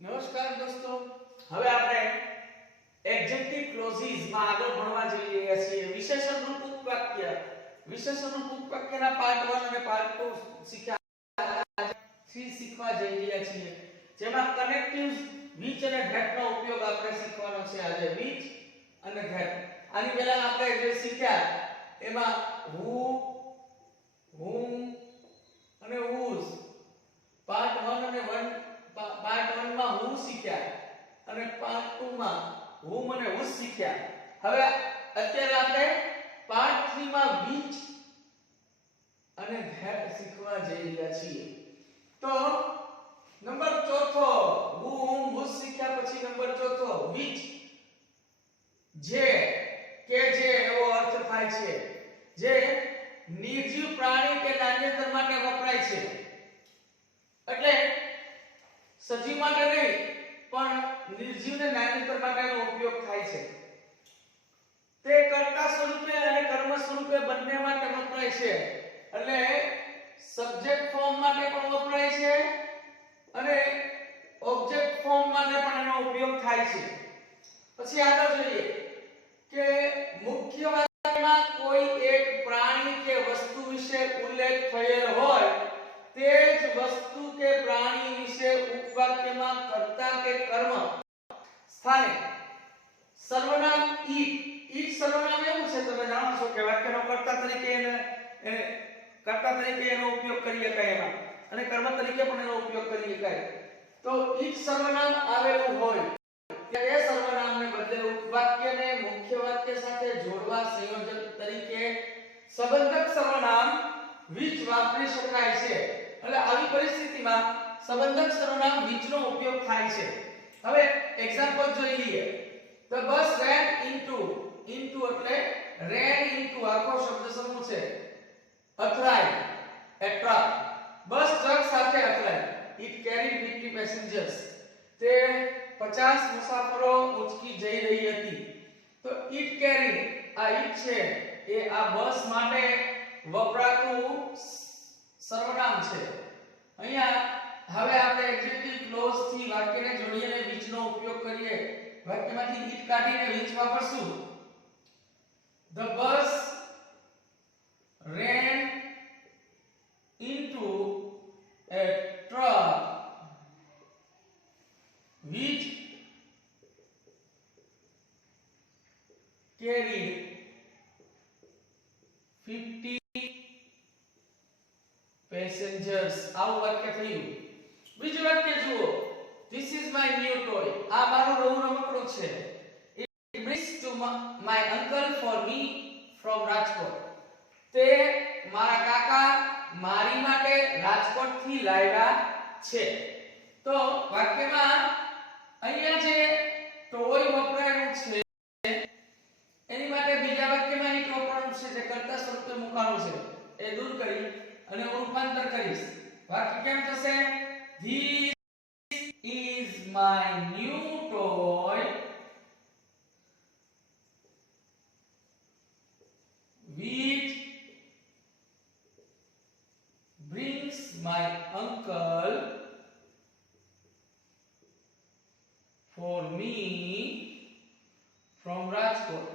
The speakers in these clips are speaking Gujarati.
નમસ્કાર દોસ્તો, હવે આપણે એડજેક્ટિવ ક્લોઝિસ માં આગળ ભણવા જઈ રહ્યા છીએ. વિશેષણરૂપ ઉપવાક્ય. વિશેષણરૂપ ઉપવાક્યના પાર્ટ 1 અને પાર્ટ 2 શીખવા જઈ રહ્યા છીએ. જેમાં કનેક્ટિવ્સ which અને that નો ઉપયોગ આપણે શીખવાનો છે આજે. which અને that. આની પહેલા આપણે જે શીખ્યા એમાં who, whom અને whose પાર્ટ 1 અને પાર્ટ 1 માં who શીખ્યા અને પાર્ટ 2 માં whom અને whose શીખ્યા. હવે અત્યારે આપણે પાર્ટ 3 માં which અને that શીખવા જઈ રહ્યા છીએ. તો નંબર ચોથો who, whom, whose શીખ્યા પછી નંબર ચોથો which. જે કે જે એવો અર્થ થાય છે. જે નિર્જીવ પ્રાણી કે નાન્યતર માટે વપરાય છે. એટલે સજીવ માટે નહીં પણ નિર્જીવ ને નાન્યતર માટેનો ઉપયોગ થાય છે. તે કર્તા સ્વરૂપે અને કર્મ સ્વરૂપે બંને માટે વપરાય છે. એટલે સબ્જેક્ટ ફોર્મ માટે પણ વપરાય છે અને ઓબ્જેક્ટ ફોર્મ માટે પણ એનો ઉપયોગ થાય છે. પછી આગળ જોઈએ કે મુખ્ય વાક્યમાં કોઈ એક પ્રાણી કે વસ્તુ વિશે ઉલ્લેખ થયેલ હોય તે જ વસ્તુ કે પ્રાણી વિશે ઉપવાક્યમાં કર્તા કે કર્મ સ્થાને સર્વનામ ઈટ સર્વનામ એવું છે, તમે જાણો છો કે વાક્યનો કર્તા તરીકે એનો ઉપયોગ કરી શકાય એમાં અને કર્મ તરીકે પણ એનો ઉપયોગ કરી શકાય. તો ઈટ સર્વનામ આવેલું હોય ત્યારે એ સર્વનામને બદલે ઉપવાક્યને મુખ્ય વાક્ય સાથે જોડવા સંયોજક તરીકે સંબંધક સર્વનામ which વાપરી શકાય છે. એટલે આવી પરિસ્થિતિમાં સંબંધક સર્વનામ which નો ઉપયોગ થાય છે. હવે એક્ઝામ્પલ જોઈ લઈએ. The bus ran into એટલે ran into આખો શબ્દ સમૂહ છે. અથડાય attract. બસ ટ્રક સાથે અથડાય. It carried 50 passengers. તે 50 મુસાફરો ઉંચકી જઈ રહી હતી. તો it carried આ it છે એ આ બસ માટે વપરાતું સર્વનામ છે. અહીંયા હવે આપણે એડજેક્ટિવ ક્લોઝ થી વાક્યને જોડીને which નો ઉપયોગ કરીએ. વાક્યમાંથી it કાઢીને which વાપરશું. The bus ran into a truck which carried 50 passengers. આવું વાક્ય થયું. બીજું વાક્ય જુઓ. This is my new toy. આ મારું નવું રમકડું છે. It brings to my uncle for me from Rajkot. તે મારા કાકા મારી માટે રાજકોટ થી લાવ્યા છે. તો વાક્યમાં અહીંયા જે ટોય વપરાયેલું છે એની માટે બીજા વાક્યમાં it વપરાયું છે જે કર્તા સ્વરૂપે મૂકવાનું છે. એ દૂર કરી અને રૂપાંતર કરીશ. વાક્ય કેમ થશે? This is my new toy which brings my uncle for me from Rajkot.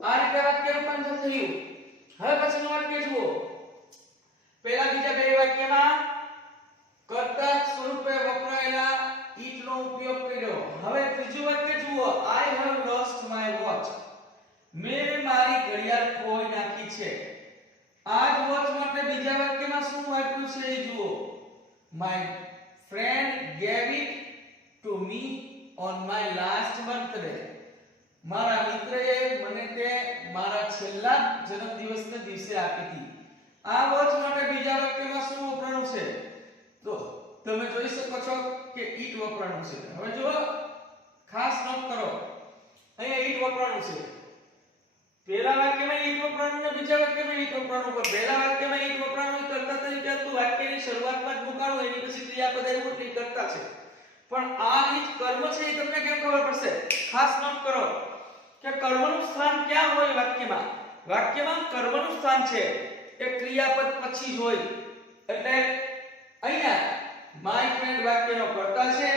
આ રીતે વાક્ય રૂપાંતર થયું. હવે પછીનું વાક્ય જુઓ. પહેલા બીજા બે વાક્યમાં કર્તા સ્વરૂપે વપરાયેલા it નો ઉપયોગ કર્યો. હવે ત્રીજું વાક્ય જુઓ. I have lost my watch. મેં મારી ઘડિયાળ ખોઈ નાખી છે. આ જ વોચ માટે બીજા વાક્યમાં શું વાપર્યું છે એ જુઓ. My friend gave it to me on my last birthday. મારા મિત્રએ મને તે મારા છેલ્લા જન્મદિવસના દિવસે આપી હતી. આ વોચ માટે બીજા વાક્યમાં શું વપરાયું છે? તો તમે જોઈ શકો છો કે it વપરાયું છે. હવે જો ખાસ નોટ કરો. અહીંયા it વપરાયું છે. પહેલા વાક્યમાં it વપરાયું ને બીજા વાક્યમાં it વપરાયું. પર પહેલા વાક્યમાં it વપરાયું કરતા તરીકે હતું. વાક્યની શરૂઆતમાં જ મુકાણું એની પછી ક્રિયાપદ આવ્યું એટલે કરતા છે. પણ આ it કર્મ છે એ તમને કેમ ખબર પડશે? ખાસ નોટ કરો કે કર્મનું સ્થાન ક્યાં હોય વાક્યમાં? વાક્યમાં કર્મનું સ્થાન છે એ ક્રિયાપદ પછી જ હોય. એટલે અહીંયા માય ફ્રેન્ડ વાક્યનો કર્તા છે,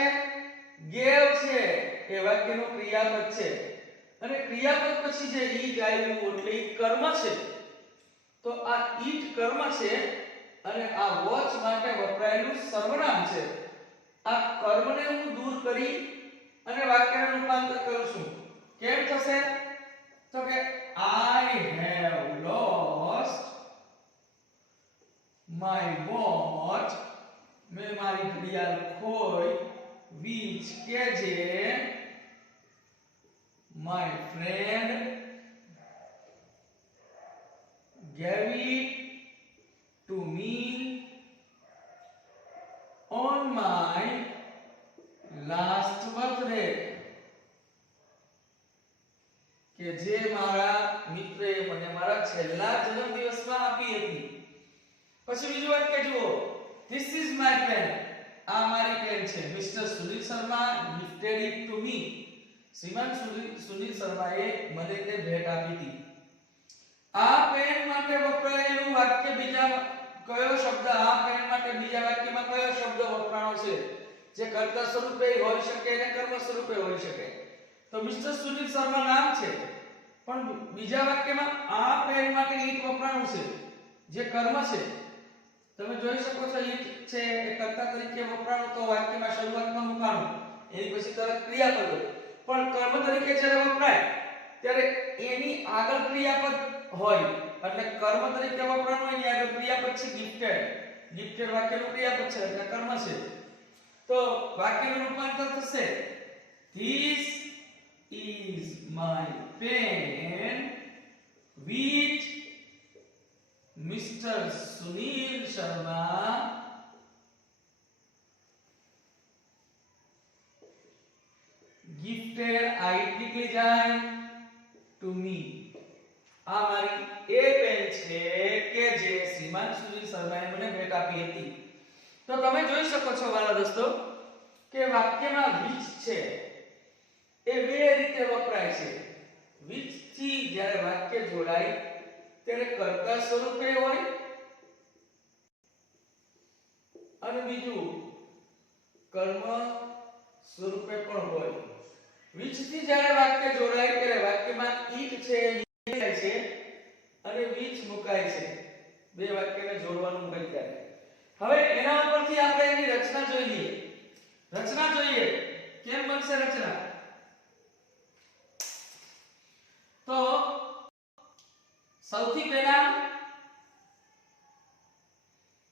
ગેવ છે એ વાક્યનો ક્રિયાપદ છે અને ક્રિયાપદ પછી જે ઈટ આવ્યું એટલે ઈ કર્મ છે. તો આ ઈટ કર્મ છે અને આ વોચ માટે વપરાયેલું સર્વનામ છે. આ કર્મને હું દૂર કરી અને વાક્યનું રૂપાંતર કરું છું. કેમ થશે? તો કે I have lost my watch, મેં મારી ઘડિયાળ ખોઈ, which કે જે my friend gave it to me on my last birthday, કે જે મારા મિત્રએ મને મારા છેલ્લા જન્મદિવસમાં આપી હતી. પછી બીજું વાક્ય જુઓ, this is my pen, આ મારી પેન છે. Mister Sunil Sharma gifted it to me, શ્રીમાન સુનિલ શર્માએ મને તે ભેટ આપી હતી. આ પેન માટે વપરાયેલું વાક્ય બીજા કયો શબ્દ, આ પેન માટે બીજા વાક્યમાં કયો શબ્દ વપરાણો છે જે કર્તા સ્વરૂપે હોઈ શકે અને કર્મ સ્વરૂપે હોઈ શકે? તો મિસ્ટર સુનિલ શર્મા નામ છે પણ બીજા વાક્યમાં આ પેન માટે ઈટ વપરાણું છે જે કર્મ છે. તમે જોઈ શકો છો ઈટ છે એ કર્તા તરીકે વપરાણું તો વાક્યમાં શરૂઆતમાં મૂકવાનું, એની પછી તરત ક્રિયાપદ હોય. પણ કર્મ તરીકે જ્યારે વપરાય ત્યારે એની આગળ ક્રિયાપદ હોય એટલે કર્મ તરીકે વપરાણું એની આગળ ક્રિયાપદ છે ગિફ્ટેડ. ગિફ્ટેડ વાક્યનું ક્રિયાપદ છે એટલે કર્મ છે. તો વાક્યનું રૂપાંતર થશે This is my pen which Mr. Sunil Sharma gifted, I નીકળી જાય to me. આ મારી એ પેન છે કે જે શ્રીમાન સુનિલ શર્માએ મને ભેટ આપી હતી. તો તમે જોઈ શકો છો વાલા દોસ્તો કે વાક્યમાં which છે એ બે રીતે વપરાય છે. which થી જ્યારે વાક્ય જોડાય ત્યારે કર્તા સ્વરૂપે હોય અને બીજું કર્મ સ્વરૂપે પણ હોય. which થી જ્યારે વાક્ય જોડાય ત્યારે વાક્યમાં ઈટ છે નીકળે છે અને which મુકાય છે. બે વાક્યને જોડવાનું હોય ત્યારે. હવે એના ઉપરથી આપણે એની રચના જોઈ લઈએ. રચના જોઈએ કેમ બનશે રચના. તો સૌથી પહેલા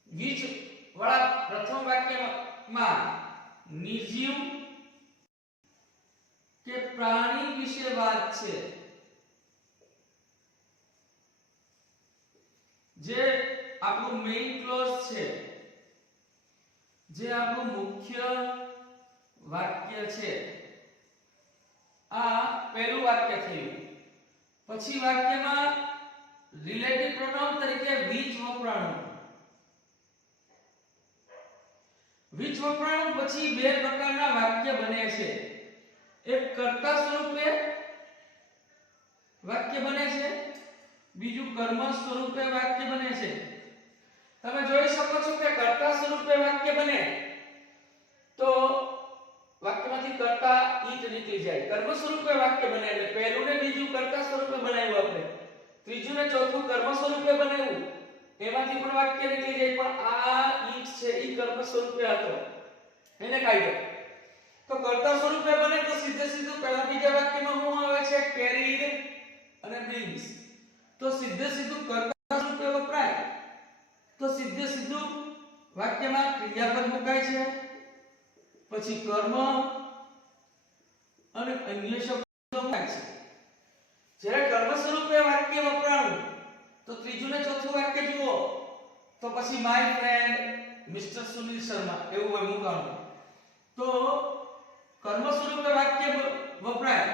which વાળા પ્રથમ વાક્યમાં નિર્જીવ કે પ્રાણી વિશે વાત છે, જે આપણું મેઇન ક્લોઝ છે, જે આપણું મુખ્ય વાક્ય છે. આ પહેલું વાક્ય થયું. પછી વાક્યમાં રિલેટિવ પ્રોનાઉન તરીકે which વપરાણું. which વપરાણું પછી બે પ્રકારના વાક્ય બને છે. એક કર્તા સ્વરૂપે વાક્ય બને છે, બીજું કર્મ સ્વરૂપે વાક્ય બને છે. તમે જોઈ શકો છો કે કર્તા સ્વરૂપે વાક્ય બને તો વાક્યમાંથી કર્તા ઈટ નીકળી જાય. કર્મ સ્વરૂપે વાક્ય બને એટલે પહેલું ને બીજું કર્તા સ્વરૂપે બનાવ્યું આપણે, ત્રીજું ને ચોથું કર્મ સ્વરૂપે બનાવ્યું, એમાંથી પણ વાક્ય નીકળી જાય. પણ આ ઈટ છે ઈ કર્મ સ્વરૂપે હતો, એને કાઢ્યો. તો કર્તા સ્વરૂપે બને તો સીધે સીધું પહેલા બીજા વાક્યમાં શું આવે છે? carried અને brings. તો સીધે સીધું કર્તા સ્વરૂપે વપરાય તો સીધે સીધું વાક્યમાં ક્રિયાપદ મુકાય છે, પછી કર્મ અને અન્ય શબ્દો મુકાય છે. જ્યારે કર્મ સ્વરૂપે વાક્ય વપરાણું તો ત્રીજું ને ચોથું વાક્ય જુઓ તો પછી my friend mister Sunil Sharma એવું હોય મુકાણું. તો કર્મ સ્વરૂપે વાક્ય વપરાય,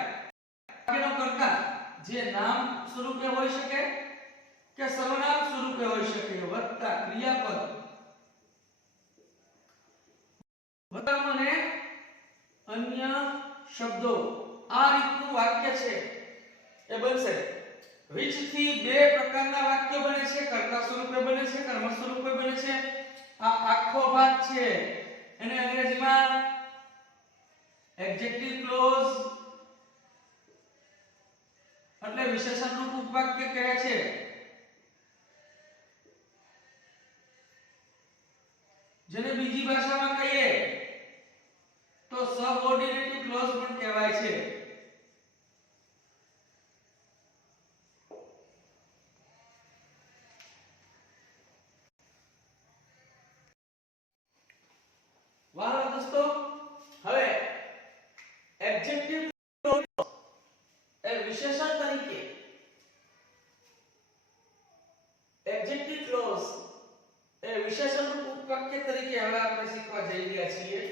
વાક્યનો કર્તા જે નામ સ્વરૂપે હોઈ શકે કે સર્વનામ સ્વરૂપે હોઈ શકે, વત્તા ક્રિયાપદ વત્તા અને અન્ય શબ્દો. આ રીતનું વાક્ય છે એ બનશે. which થી બે પ્રકારના વાક્ય બને છે, કર્તા સ્વરૂપે બને છે, કર્મ સ્વરૂપે બને છે. આ આખો ભાગ છે એને અંગ્રેજીમાં એડજેક્ટિવ ક્લોઝ એટલે વિશેષણરૂપ ઉપવાક્ય કહે છે. જેને બીજી ભાષામાં કહીએ તો સબઓર્ડિનેટિવ ક્લોઝ પણ કહેવાય છે. વાહ દોસ્તો, હવે એડજેક્ટિવ ક્લોઝ એ વિશેષણ તરીકે એડજેક્ટિવ ક્લોઝ એ વિશેષણરૂપ ઉપવાક્ય તરીકે હવે આપણે શીખવા જઈ રહ્યા છીએ.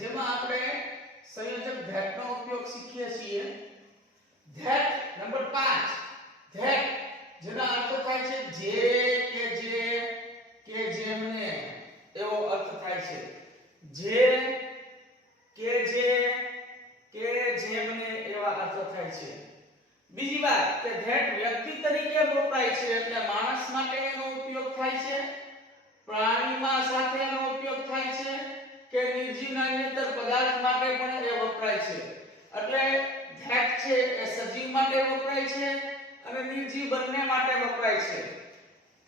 જેમાં આપણે સંયોજક that નો ઉપયોગ શીખીએ છીએ. that નંબર 5 that જેના અર્થ થાય છે જે કે જેમને એવો અર્થ થાય છે. જે કે જેમને એવા અર્થ થાય છે. બીજી વાત કે that વ્યક્તિ તરીકે વપરાય છે એટલે માણસ માટે એનો ઉપયોગ થાય છે, પ્રાણીમાં સાથે એનો ઉપયોગ થાય છે કે નિર્જીવના નિરંતર પદાર્થ માટે પણ એ વપરાય છે. એટલે that છે એ સજીવ માટે વપરાય છે અને નિર્જીવ બંને માટે વપરાય છે.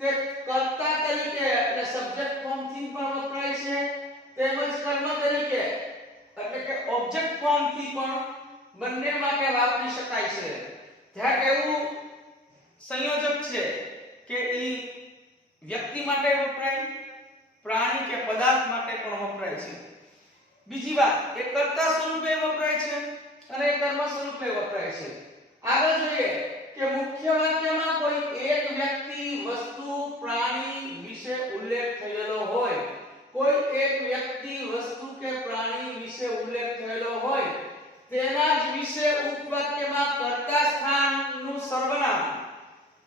તે કર્તા તરીકે એટલે સબ્જેક્ટ ફોર્મ થી પણ વપરાય છે તેમજ કર્મ તરીકે એટલે કે ઓબ્જેક્ટ ફોર્મ થી પણ બંને માટે વાપરી શકાય છે. that એવું સંયોજક છે કે ઈ વ્યક્તિ માટે વપરાય, પ્રાણી કે પદાર્થ માટે પણ વપરાય છે. બીજી વાત એ કર્તા સ્વરૂપે વપરાય છે અને કર્મ સ્વરૂપે વપરાય છે. આગળ જોઈએ કે મુખ્ય વાક્યમાં કોઈ એક વ્યક્તિ, વસ્તુ, પ્રાણી વિશે ઉલ્લેખ થયેલો હોય, કોઈ એક વ્યક્તિ, વસ્તુ કે પ્રાણી વિશે ઉલ્લેખ થયેલો હોય તેના જ વિશે ઉપવાક્યમાં કર્તા સ્થાનનું સર્વનામ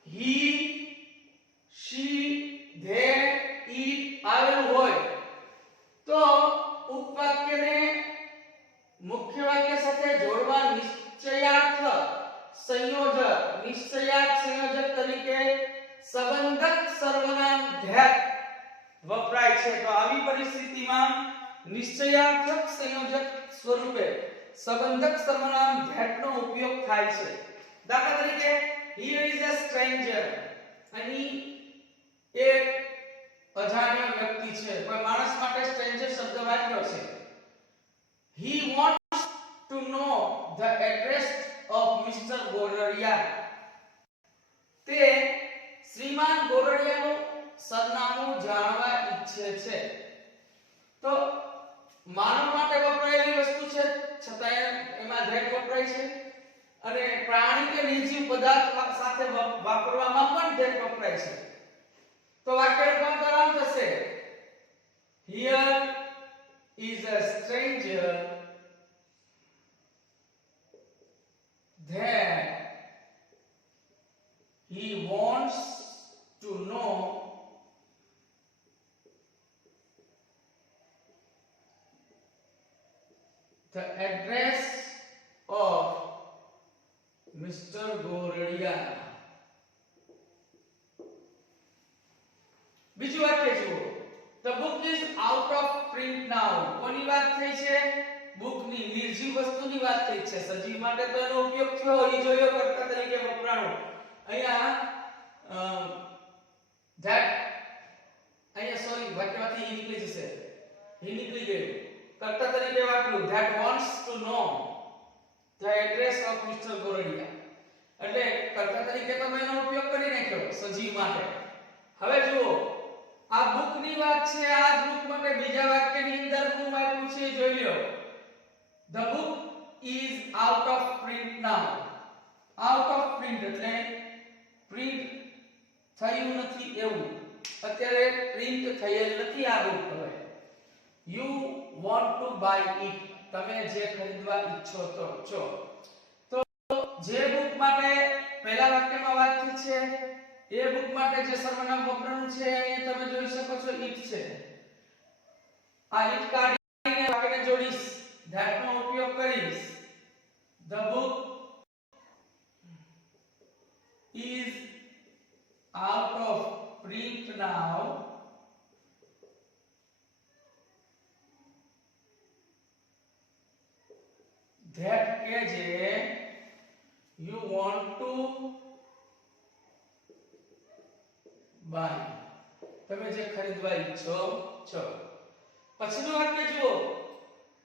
he, she, they, it આવેલું હોય તો ઉપવાક્યને મુખ્ય વાક્ય સાથે જોડવા નિશ્ચયાર્થ સંયોજક તરીકે સંબંધક સર્વનામ that વપરાય છે. તો આવી પરિસ્થિતિમાં નિશ્ચયાર્થક સંયોજક સ્વરૂપે સંબંધક સર્વનામ that નો ઉપયોગ થાય છે. દાખલા તરીકે he is a stranger, અહીં એક અજાણ્યો વ્યક્તિ છે. કોઈ માણસ માટે stranger શબ્દ વાપર્યો છે. he wants to know the address of Mr. Goradia, તે શ્રીમાન ગોરડિયાનું સરનામું જાણવા ઈચ્છે છે. તો માનવ માટે વપરાયેલી વસ્તુ છે છતાં એમાં that વપરાય છે અને પ્રાણી કે નિર્જીવ પદાર્થ સાથે વાપરવામાં પણ that વપરાય છે. તો વાક્ય રૂપાંતર આમ થશે here is a stranger that he wants to know the address of Mr. Goradia. બીજું વાક્ય જુઓ, the book is out of print now. કોની વાત થઈ છે? બુકની, નિર્જીવ વસ્તુની વાત થઈ છે. સજીવ માટે તો એનો ઉપયોગ થયો, ઈ જોયો કર્તા તરીકે વપરાણો. અહીંયા that અહીંયા સોરી વાક્યમાંથી ઈ નીકળી જશે, ઈ નીકળી ગયું. કર્તા તરીકે વાપર્યું that wants to know the address of Mr. Goradia. એટલે કર્તા તરીકે તમે એનો ઉપયોગ કરી નાખ્યો સજીવ માટે. હવે જુઓ, આ બુકની વાત છે, આ બુક માટે બીજા વાક્યની અંદર શું આપ્યું છે જોઈ લો. The book is out of print now. Out of print એટલે પ્રિન્ટ થયું નથી એવું. અત્યારે પ્રિન્ટ થયેલ નથી આ બુક. હવે you want to buy it, તમે જે ખરીદવા ઈચ્છો છો. તો જે બુક માટે પહેલા વાક્યમાં વાત થઈ છે એ બુક માટે જે સર્વનામ વપરાયું છે એ તમે જોઈ શકો છો it છે. આ it કાઢીને વાક્યને જોડીશ, that નો ઉપયોગ કરીશ. The book is out of print now. that કે જે you want to buy, તમે જે ખરીદવા ઈચ્છો છો. પછીનું વાક્ય જુઓ,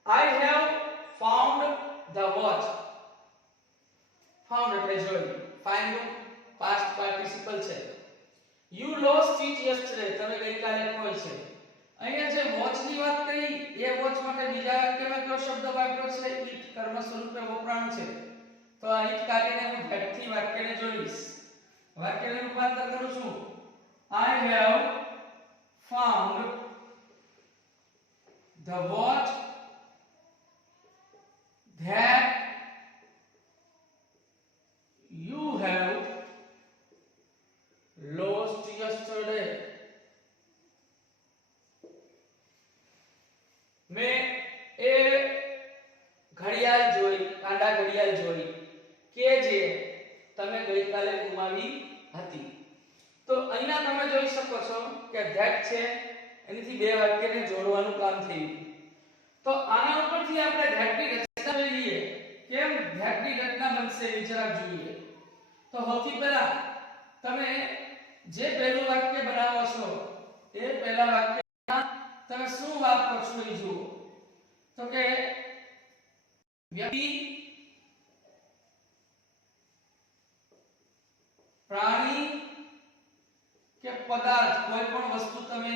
I have found the watch. found એટલે જોયું, find past participle છે. You lost it yesterday, તમે ગઈકાલે ખોઈ છે. અહીંયા જે વોચ ની વાત કરી એ વોચ માટે બીજા વાક્યમાં કયો શબ્દ વાપર્યો છે? ઈટ કર્મ સ્વરૂપે વપરાણ છે. તો આ ઈટ કાઢીને હું that થી વાક્યને જોડીશ. વાક્યનું રૂપાંતર કરું છું. I have found the watch that you have lost yesterday. મેં એ ઘડિયાળ જોઈ, કાંડા ઘડિયાળ જોઈ કે જે તમે ગઈકાલે ગુમાવી હતી. તો અહીંયા તમે જોઈ શકો છો કે that છે એનીથી બે વાક્યને જોડવાનું કામ થયું. તો આના ઉપરથી આપણે that ની રચના જોઈ લઈએ. કેમ that ની રચના બનશે એ જરા જોઈએ. તો સૌથી પહેલા તમે જે પહેલું વાક્ય બનાવો છો એ પહેલા વાક્યમાં તમે શું વાપરો છો એ જુઓ. તો કે વ્યક્તિ, પ્રાણી કે પદાર્થ, કોઈ પણ વસ્તુ તમે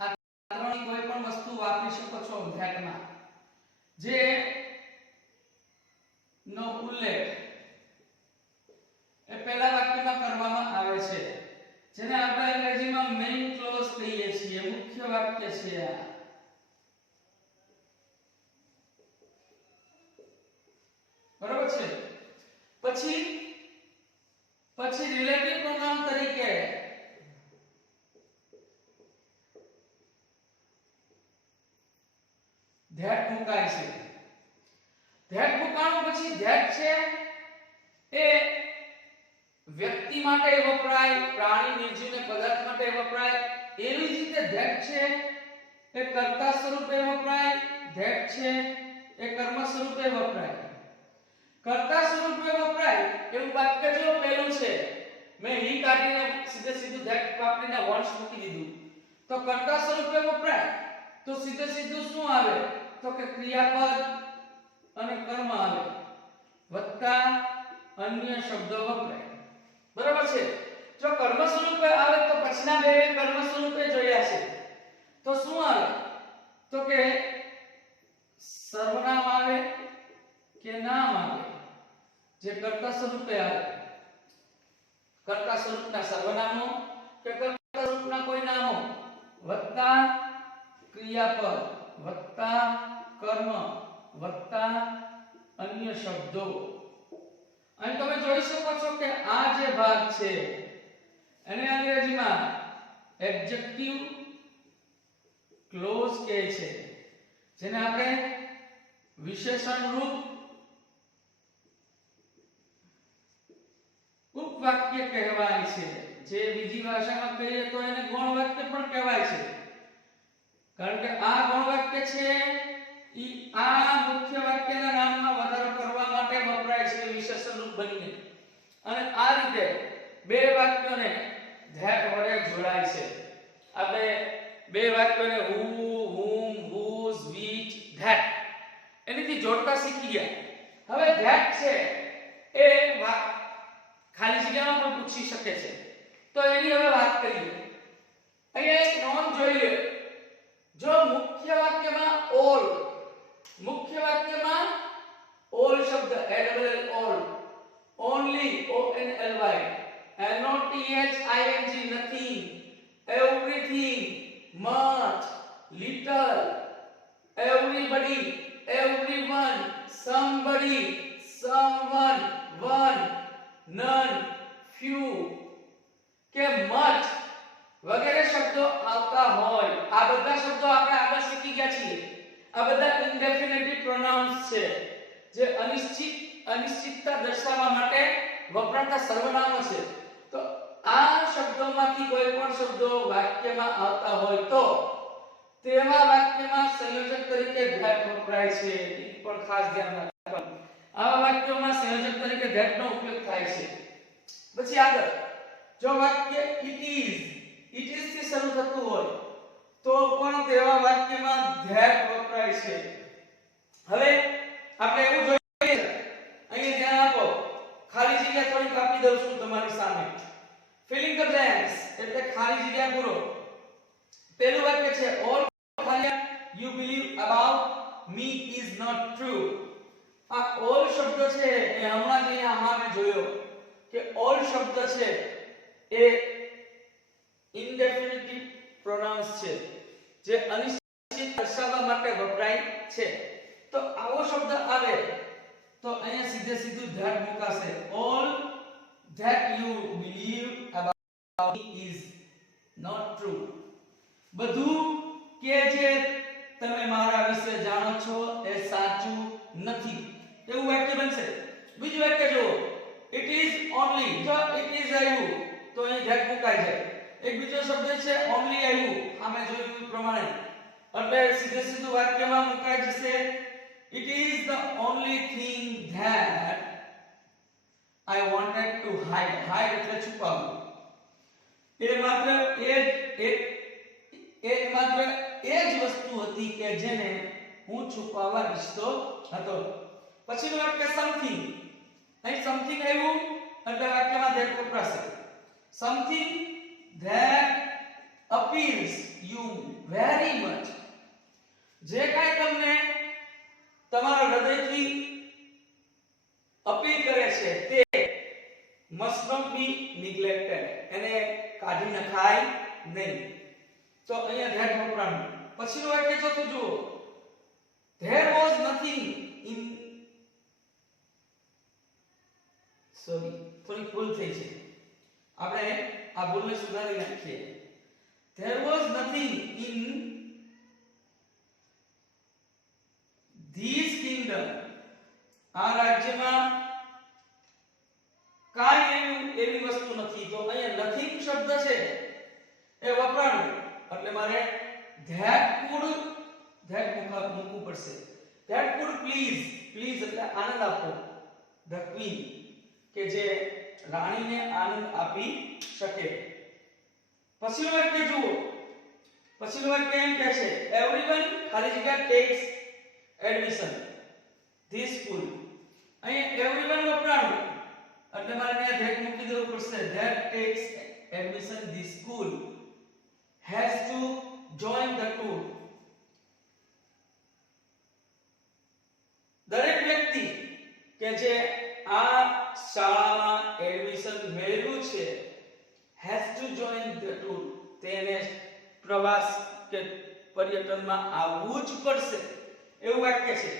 આ ત્રણની કોઈ પણ વસ્તુ વાપરી શકો છો ધ્યાનમાં. જે નો ઉલ્લેખ એ પહેલા વાક્યમાં કરવામાં આવે છે, જેને આપણે અંગ્રેજીમાં મેઇન ક્લોઝ કહીએ છીએ, મુખ્ય વાક્ય છે આ. બરાબર છે. પછી રિલેટિવ પ્રોનાઉન તરીકે that મુકાય છે. that મુકાણું પછી that છે એ વ્યક્તિ માટે વપરાય, પ્રાણી, નિર્જીવ ને પદાર્થ માટે વપરાય. એવી જ રીતે that છે એ કર્તા સ્વરૂપે વપરાય, that છે એ કર્મ સ્વરૂપે વપરાય. કર્તા સ્વરૂપે વપરાય એવું વાક્ય જો પહેલું છે, મેં હી કાઢીને સીધું that વાપરીને once મૂકી દીધું. તો કર્તા સ્વરૂપે વપરાય તો સીધું શું આવે? તો કે ક્રિયાપદ અને કર્મ આવે વત્તા અન્ય શબ્દો વપરાય. બરાબર છે. જો કર્મ સ્વરૂપે આવે તો પછીના બે કર્મ સ્વરૂપે જોયા છે. તો શું આવે? તો કે સર્વનામ આવે કે નામ આવે. જે કર્તા સ્વરૂપે આવે, કર્તા સ્વરૂપના સર્વનામો કે કર્તા સ્વરૂપના કોઈ નામો વત્તા ક્રિયાપદ વત્તા કર્મ વત્તા અન્ય શબ્દો. અહીં તમે જોઈ શકો છો કે આ જે ભાગ છે એને અંગ્રેજીમાં એડજેક્ટિવ ક્લોઝ કહે છે, જેને આપણે વિશેષણ રૂપ ઉપવાક્ય કહેવાય છે. જે બીજી ભાષામાં કહીએ તો એને ગૌણ વાક્ય પણ કહેવાય છે. કારણ કે આ ગૌણ વાક્ય છે ઈ આ મુખ્ય વાક્યના નામમાં વધારો કરવા માટે વપરાય છે વિશેષણ રૂપ બનીને. અને આ રીતે બે વાક્યોને that વડે જોડાય છે. આપણે બે વાક્યોને who, whom, whose, which, that એનીથી જોડતા શીખી ગયા. હવે that છે એ ખાલી જગ્યામાં પણ પૂછી શકે છે. તો એની હવે વાત કરીએ. અહીંયા એક નોંધ જોઈ લો. જો મુખ્ય વાક્યમાં all શબ્દ all, only only, not nothing, everything, much, little, everybody, everyone, somebody, someone, one, none, few કે much વગેરે શબ્દો આવતા હોય. આ બધા શબ્દો આપણે આગળ શીખી ગયા છીએ. આ બધા ઇન્ડેફિનેટિવ પ્રોનાઉન્સ છે જે અનિશ્ચિતતા દર્શાવવા માટે વપરાતા સર્વનામો છે. તો આ શબ્દોમાંથી કોઈ પણ શબ્દો વાક્યમાં આવતા હોય તો તેવા વાક્યમાં સંયોજક તરીકે that વપરાય છે. એ પણ ખાસ ધ્યાન રાખો. આવા વાક્યોમાં સંયોજક તરીકે that નો ઉપયોગ થાય છે. પછી આગળ જો વાક્ય it is થી શરૂ થતું હોય તો પણ તેવા વાક્યમાં that વપરાય છે. હવે આપણે એવું જોઈએ અહીં ધ્યાન આપો, ખાલી જગ્યા થોડીક આપી દઉં છું તમારી સામે. ફિલિંગ ધ બ્લેન્ક્સ એટલે ખાલી જગ્યા પૂરો. પહેલું વાક્ય છે all you believe about me is not true. આ all શબ્દ છે એ હમણાં જ અહીંયા હા મેં જોયો કે all શબ્દ છે એ ઇનડેફિનિટિવ પ્રોનાઉન્સ છે જે અનિશ્ચિત દર્શાવવા માટે વપરાય છે. તો આવો શબ્દ આવે તો અહીંયા સીધે સીધું that મુકાશે. all that you believe about me is not true. બધું કે જે તમે મારા વિશે જાણો છો એ સાચું નથી, એવું વાક્ય બનશે. બીજું વાક્ય જુઓ it is only. જો it is આવ્યું તો અહીં that મુકાઈ જાય. એક બીજો શબ્દ છે only આવ્યું આમે જોયું એ પ્રમાણે એટલે સીધે સીધું વાક્યમાં મુકાઈ જશે it is the only thing that I wanted to hide. hide એટલે છુપાવવું. એ માત્ર એ જ વસ્તુ હતી કે જેને હું છુપાવવા ઈચ્છતો હતો. પછીનું વાક્ય something. અહીં something આવ્યું એટલે વાક્યમાં that વપરાશે. something that appeals you very much. જે કાંઈ તમને તમારા હૃદયથી અપીલ કરે છે તે must not be neglected. એને કાઢી નખાય નહીં. તો અહીંયા that વપરાયું. પછીનું વાક્ય ચોથું જુઓ there was nothing in થોડી ભૂલ થઈ છે, આપણે આ ભૂલને સુધારી નાખીએ. there was nothing in this kingdom. આ રાજ્યમાં કાંઈ એવી વસ્તુ નથી. તો અહીંયા nothing શબ્દ છે એ વપરાયું એટલે મારે that મૂકવું પડશે. that could please એટલે આનંદ આપો. the queen કે જે રાણીને આનંદ આપી શકે. પછીનું વાક્ય જુઓ. પછીનું વાક્ય એમ કહે છે everyone ખાલી જગ્યા takes admission this school. અહીં everyone વપરાયું એટલે મારે ત્યાં that મૂકી દેવું પડશે. that takes admission this school has to join the tour. દરેક વ્યક્તિ કે જે આ શાળામાં એડમિશન મેળવ્યું છે has to join the tour. તેને પ્રવાસ કે પર્યટનમાં આવવું જ પડશે એવું વાક્ય છે.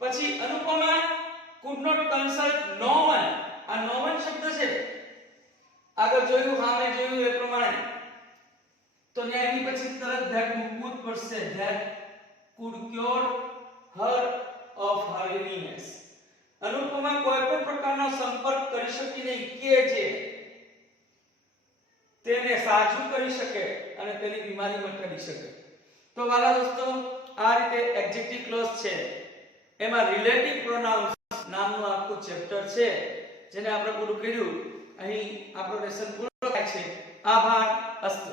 પછી Anupama could not consult no one. આ no one શબ્દ છે આગળ જોયું હા મેં જોયું એ પ્રમાણે તો ન્યાયની પછી તરત that મૂકવું જ પડશે. that could cure her of her illness. Anupama કોઈ પણ પ્રકારનો સંપર્ક કરી શકી નહીં કે જે તેને સાજું કરી શકે અને તેની બીમારી મટાડી શકે. તો વાલા દોસ્તો આ રીતે એડજેક્ટિવ ક્લોઝ છે એમાં રિલેટિવ પ્રોનાઉન્સ નામનું આખું ચેપ્ટર છે જેને આપણે પૂરું કર્યું. અહીં આપણો લેસન પૂરો થાય છે. આભાર. અસ્તુ.